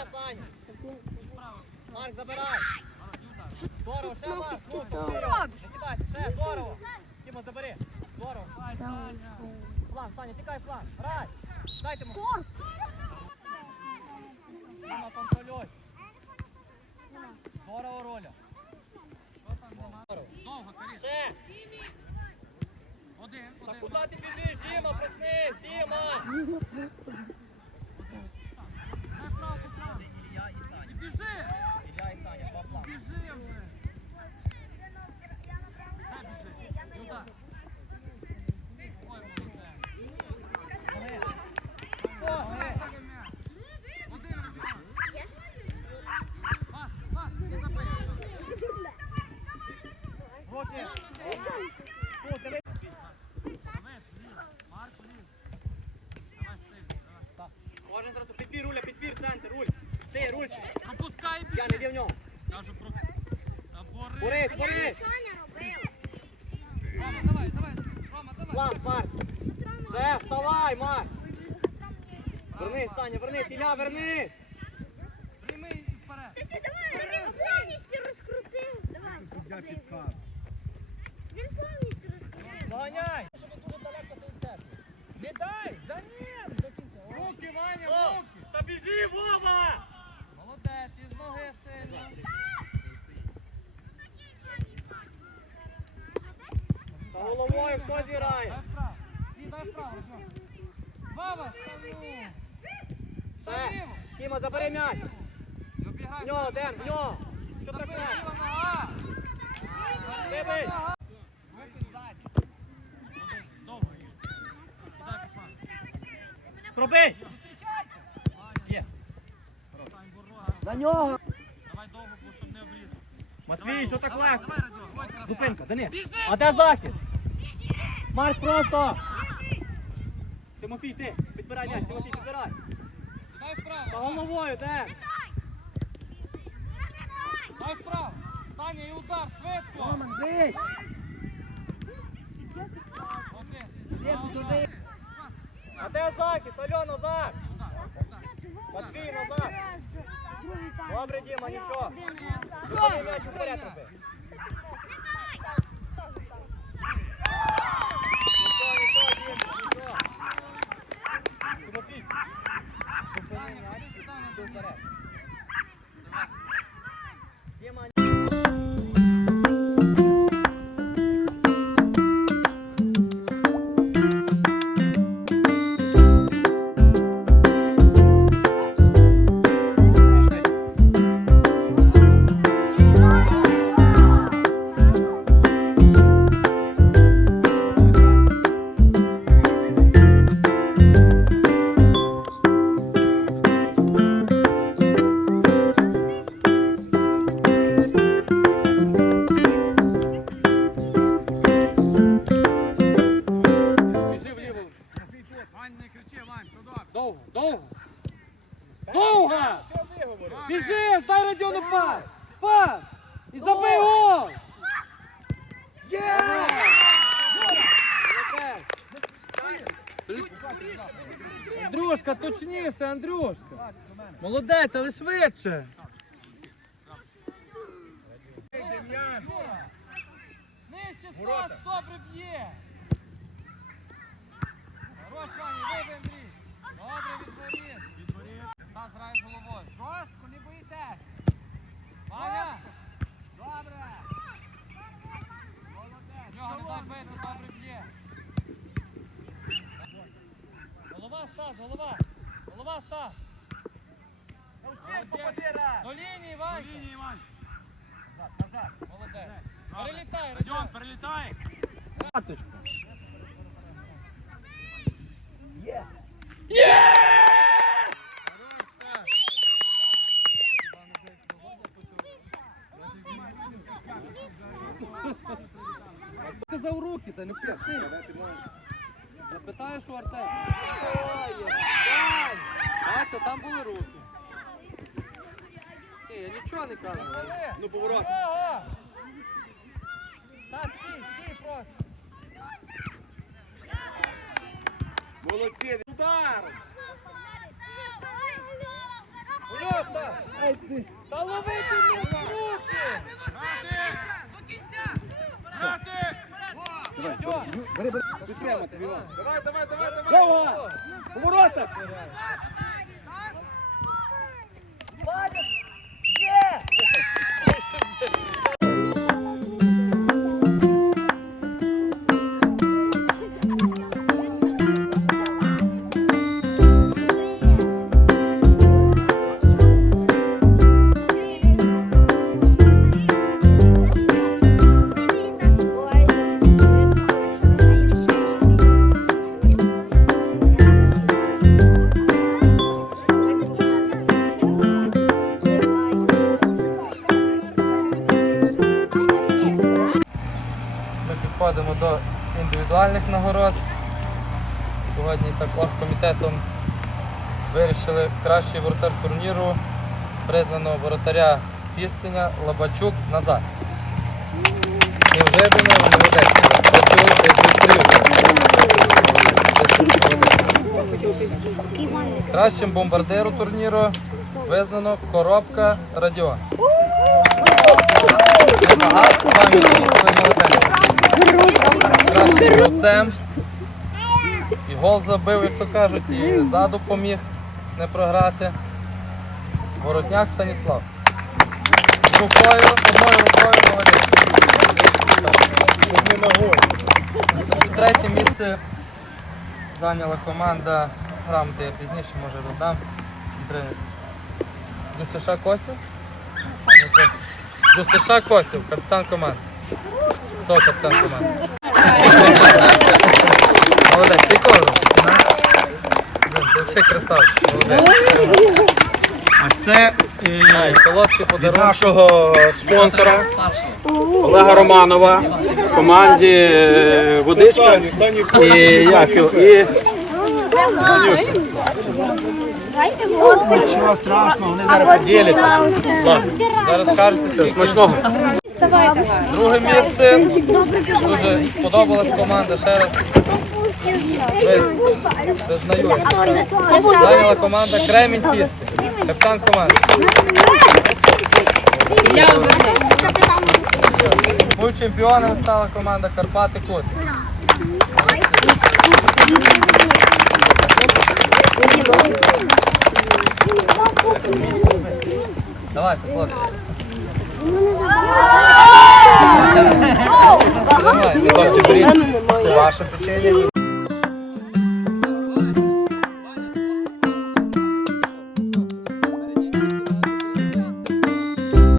Ще, Саня! Марк, забирай! Здорово, ще Марк! Ну, здорово! Ще, здорово! Тімо, забери! Здорово! Фланг, Саня, тікай фланг! Грай! Дайте йому! Тіма, контролюй! Здорово, Роля! Довго, Ще! Один, Та куди ти біжиш, Діма, проснись, Діма! Дай право, право. Ілля і Саня. І біжи. Ілля і Саня, два фланги. Біжи вже. Все біжи. І удар. Ой, молодець. Ноги! Так, м'яч. Один вибігай. Пас, пас, не забий. Руки! Тут, диви! Давай, вліз. Марк, вліз. Давай, стиль, давай. Так. Кожен зразу підбір, руля, підбір, центр, руль. Ти, рульчик. Пропускай, Я біжи. не йди в нього. Кажу, про... Та бори. Борис, Борис! Рома, давай, давай. Рома, давай. Фланг, Марк. Ще, вставай, Марк. Вернись, Саня, вернись, Ілля, вернись. Прийми вперед. Він повністю розкрутив. Давай, подивимось. Він повністю розкрутив. Доганяй. Не дай, за ним. Руки, Ваня, руки. та біжи, Вова! Молодець, із ноги сильно. Та головою хто зіграє? Вправо. Сідай вправо. Ну. Ще. Тіма, забери м'яч. В нього, Ден, в нього. Що таке? Вибий. Пробий. Є. На нього. Давай довго, бо щоб не обрізав. Матвій, що так легко? Зупинка, Денис. А де захист? Марк, просто. Тимофій, ти. Підбирай м'яч, Тимофій, підбирай. Дай Та вправо. головою, де? Дай вправо. Саня, і удар, швидко. Роман, туди? А де захист? Альо, назад. Матвій, назад. Добре, Діма, нічого. Сьогодні м'яч вперед роби. Точніше, Андрюшка. Молодець, але швидше. Нижче стас, добре б'є. Хорош, Ваня, вибий, Андрій. Добре, відборів. Відборів. Грає головою. Жорстко, не боїтесь. Ваня. Добре. Молодець. Його не дай бити, добре б'є. Голова, Стас, голова паста! На устір попади, Ра! До лінії, Ванька! До лінії, Вань! Назад, назад! Молодець! Перелітай, Родіон! Перелітай! Карточку! Є! Е! Є! Е! Сказав руки, та не п'ять. Запитаєш у Артема. Бачиш, там були руки. Ні, я нічого не кажу. Ну, поворот. Так, стій, стій просто. Молодці. Удар. Просто! Та ловити не руки! Підтримати. Давай, давай, давай, давай. Довго. Поворота. Оргкомітетом вирішили кращий воротар турніру признано воротаря Пістиня Лабачук Назар. Неожиданно молодець. Працює Кращим бомбардиру турніру визнано Коробка Радіон. Кращим гравцем. Гол забив, як то кажуть, і ззаду поміг не програти. Воротняк Станіслав. Рукою, одною рукою молодець. Третє місце зайняла команда. Грамоти я пізніше може додам. Дюсиша Косів? Дюсиша Косів, капітан команди. Хто капітан команди? Молодець, ти кожен. Взагалі красавчик, молодець. А це е, солодкий від подарунок. нашого спонсора Олега Романова, команді е, Водичка і як його, і Дайте водку. нічого страшного, вони зараз поділяться. Зараз скажете Смачного. Друге місце. Дуже сподобалась команда. Ще раз. Зайняла команда Кремінь Пісти. Капітан команди. Був чемпіоном стала команда Карпати Кут. Давайте, хлопці. Це ваше печення.